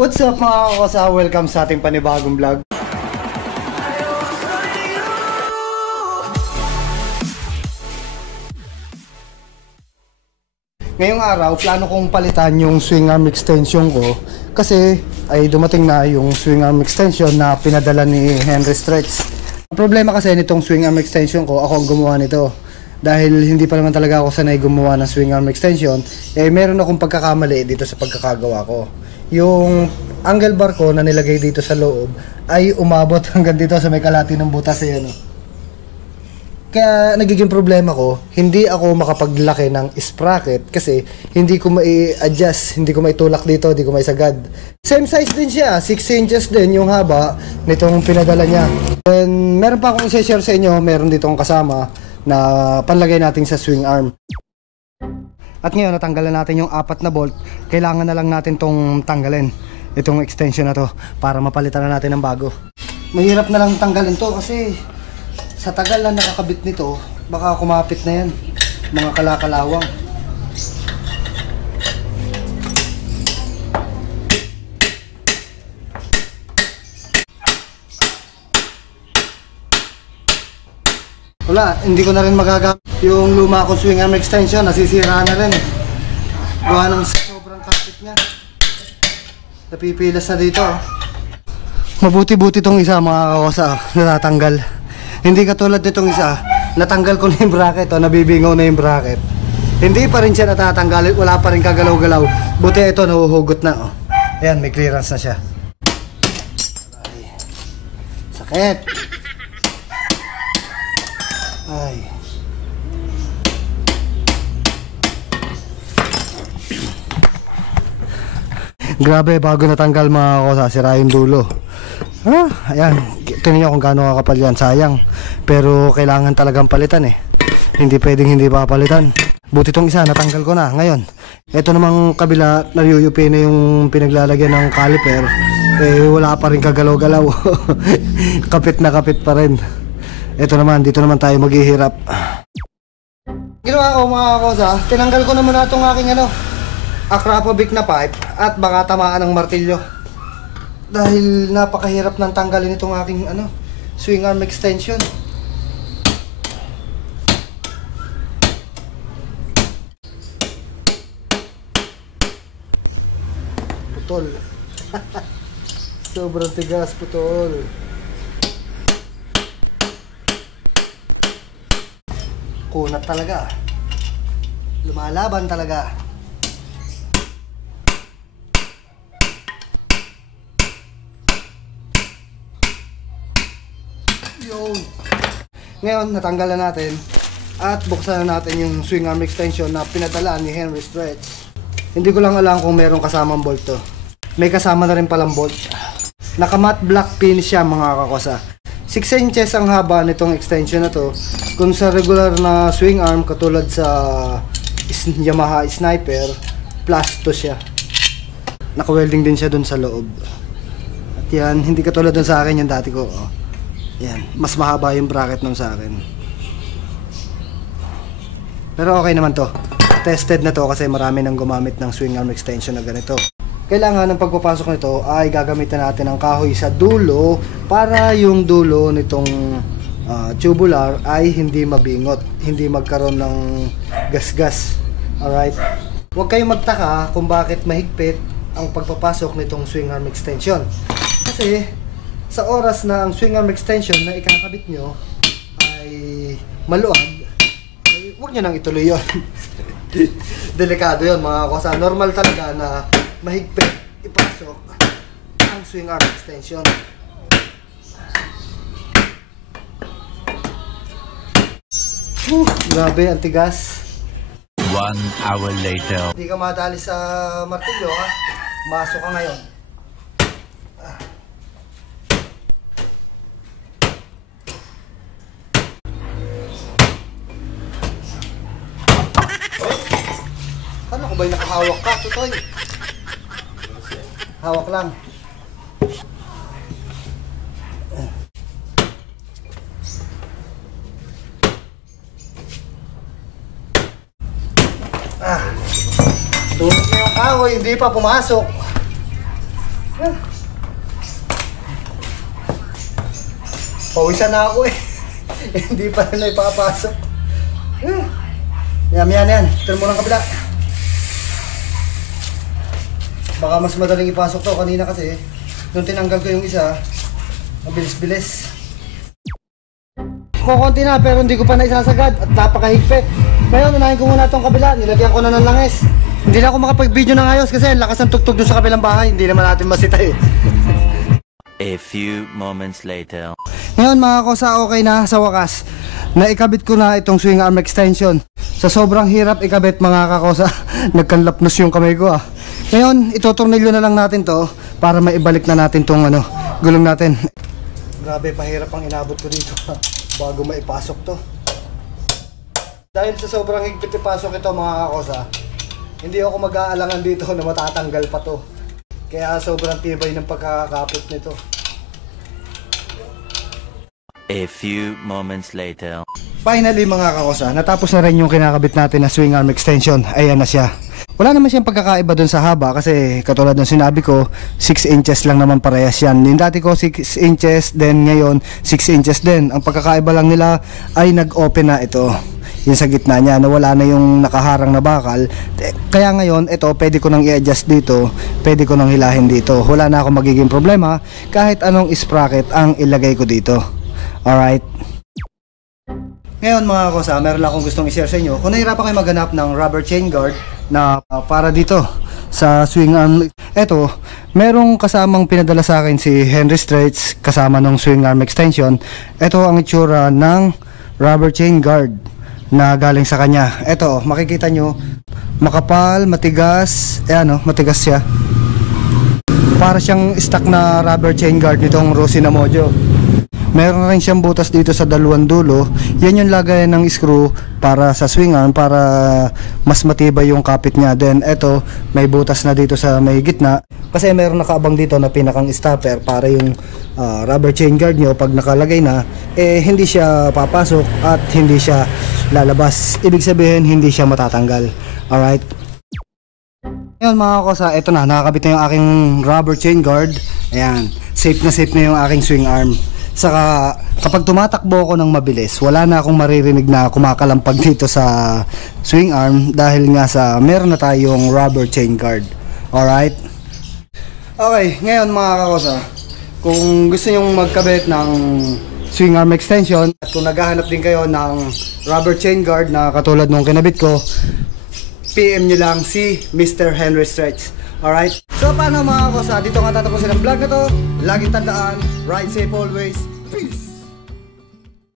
What's up mga kakosa? Welcome sa ating panibagong vlog. Ngayong araw, plano kong palitan yung swing arm extension ko kasi ay dumating na yung swing arm extension na pinadala ni Henry Stretch. Ang problema kasi nitong swing arm extension ko, ako ang gumawa nito. Dahil hindi pa naman talaga ako sanay gumawa ng swing arm extension, meron akong pagkakamali dito sa pagkakagawa ko. Yung angle bar ko na nilagay dito sa loob ay umabot hanggang dito sa may kalahati ng butas eh, ano. Kaya nagiging problema ko, hindi ako makapaglaki ng sprocket kasi hindi ko mai-adjust, hindi ko maitulak dito, hindi ko maisagad. Same size din siya, 6 inches din yung haba nitong pinadala niya. And meron pa akong i-share sa inyo, meron dito akong kasama na panlagay natin sa swing arm. At ngayon natanggalan natin yung 4 na bolt, kailangan na lang natin tong tanggalin, itong extension na to, para mapalitan na natin ng bago. Mahirap na lang tanggalin to kasi sa tagal na nakakabit nito, baka kumapit na yan, mga kalakalawang. Wala, hindi ko na rin magagamit yung luma kong swing arm extension, nasisira na rin. Gawa ng sobrang kapit niya. Napipilas na dito. Mabuti-buti tong isa mga kakosa, natatanggal. Hindi katulad nitong isa, natanggal ko na yung bracket o nabibingaw na yung bracket. Hindi pa rin siya natatanggal, wala pa rin kagalaw-galaw. Buti ito nahuhugot na oh. Ayan, may clearance na siya. Ay. Sakit. Ay. Grabe, bago natanggal mga kakosa, sira yung dulo. Ayan, tingnan nyo kung gaano kakapal yan, sayang. Pero kailangan talagang palitan eh. Hindi pwedeng hindi papalitan. Buti tong isa, natanggal ko na. Ngayon, ito namang kabila, nariyuyupi na yung pinaglalagyan ng caliper. Wala pa rin kagalaw-galaw. Kapit na kapit pa rin. Ito naman, dito naman tayo maghihirap. Ginawa ko mga kakosa, tinanggal ko naman na itong aking Akrapovic na pipe at baka tamaan ng martilyo. Dahil napakahirap ng tanggalin itong aking swing arm extension. Putol. Sobrang tigas, putol. Kunat talaga. Lumalaban talaga. Ngayon, natanggal na natin at buksan na natin yung swing arm extension na pinadala ni Henry Stretch. Hindi ko lang alam kung meron kasamang bolt to. May kasama na rin palang bolt. Naka matte black pin siya mga kakosa. 6 inches ang haba nitong extension na to. Kung sa regular na swing arm katulad sa Yamaha Sniper, plus to siya. Naka-welding din siya dun sa loob. At yan, hindi katulad dun sa akin yung dati ko. Yan, mas mahaba yung bracket nung sa akin. Pero okay naman to. Tested na to kasi marami nang gumamit ng swing arm extension na ganito. Kailangan ng pagpapasok nito ay gagamitan natin ng kahoy sa dulo para yung dulo nitong tubular ay hindi mabingot, hindi magkaroon ng gasgas. Alright? Huwag kayong magtaka kung bakit mahigpit ang pagpapasok nitong swing arm extension. Kasi sa oras na ang swing arm extension na ikakabit nyo ay maluwag, huwag nyo nang ituloy yun. Delikado yun mga kakosa. Normal talaga na mahigpit ipasok ang swing arm extension. Grabe, ang tigas. 1 hour later. Hindi ka madali sa martilyo ha. Masok ka ngayon. Ano ko ba'y nakahawak ka, tutoy? Hawak lang. Tulog na yung kahoy, hindi pa pumasok. Pawisan na ako eh. Hindi pa rin na ipapasok. Yan. Turn mo ng kabila. Baka mas madaling ipasok to. Kanina kasi, nung tinanggal ko yung isa, mabilis-bilis. Kukunti na pero hindi ko pa naisasagad at napakahigpit. Ngayon, unahin ko muna itong kabila. Nilagyan ko na ng langis. Hindi na ako makapag-video ng ayos kasi lakas ng tugtog dun sa kabilang bahay. Hindi naman natin masitay. A few moments later. Ngayon mga kosa, okay na sa wakas. Naikabit ko na itong swing arm extension. Sa sobrang hirap ikabit mga kakosa, nagkanlapnos yung kamay ko ah. Ngayon, itotornilyo na lang natin to para maibalik na natin tong gulong natin. Grabe, pahirap ang inabot ko dito bago maipasok to. Dahil sa sobrang higpit ipasok ito mga kakosa, hindi ako mag-aalangan dito na matatanggal pa to. Kaya sobrang tibay ng pagkakapit nito. A few moments later. Finally mga kakosa, natapos na rin yung kinakabit natin na swing arm extension. Ayan na siya. Wala naman siyang pagkakaiba dun sa haba kasi katulad ng sinabi ko, 6 inches lang naman parehas yan. Yung dati ko 6 inches, then ngayon 6 inches din. Ang pagkakaiba lang nila ay nag-open na ito. Yung sa gitna niya, nawala na yung nakaharang na bakal. Kaya ngayon, ito pwede ko nang i-adjust dito, pwede ko nang hilahin dito. Wala na akong magiging problema kahit anong sprocket ang ilagay ko dito. Alright. Ngayon mga kosa, meron lang akong gustong i-share sa inyo. Kung nahirapan kayo maghanap ng rubber chain guard na para dito sa swing arm, eto, merong kasamang pinadala sa akin si Henry Straits kasama ng swing arm extension. Ito ang itsura ng rubber chain guard na galing sa kanya. Eto, makikita nyo, makapal, matigas, matigas siya. Para siyang stock na rubber chain guard nitong Rosina Mojo. Meron rin siyang butas dito sa dalawang dulo. Yan yung lagayan ng screw para sa swing arm para mas matibay yung kapit niya. Then eto, may butas na dito sa may gitna. Kasi meron nakaabang dito na pinakang stopper para yung rubber chain guard nyo pag nakalagay na, hindi siya papasok at hindi siya lalabas. Ibig sabihin, hindi siya matatanggal. Alright. Ngayon mga kosa, eto na, nakakabit na yung aking rubber chain guard. Ayan, safe na yung aking swing arm. Saka kapag tumatakbo ako ng mabilis, wala na akong maririnig na kumakalampag dito sa swing arm dahil nga sa meron na tayong rubber chain guard. Alright? Okay, ngayon mga kakosa, kung gusto nyong magkabit ng swing arm extension at kung naghahanap din kayo ng rubber chain guard na katulad nung kinabit ko, PM nyo lang si Mr. Henry Straits. Alright? So paano mga kosa, dito nga tatapusin ang vlog na to. Laging tandaan, ride safe always. Peace!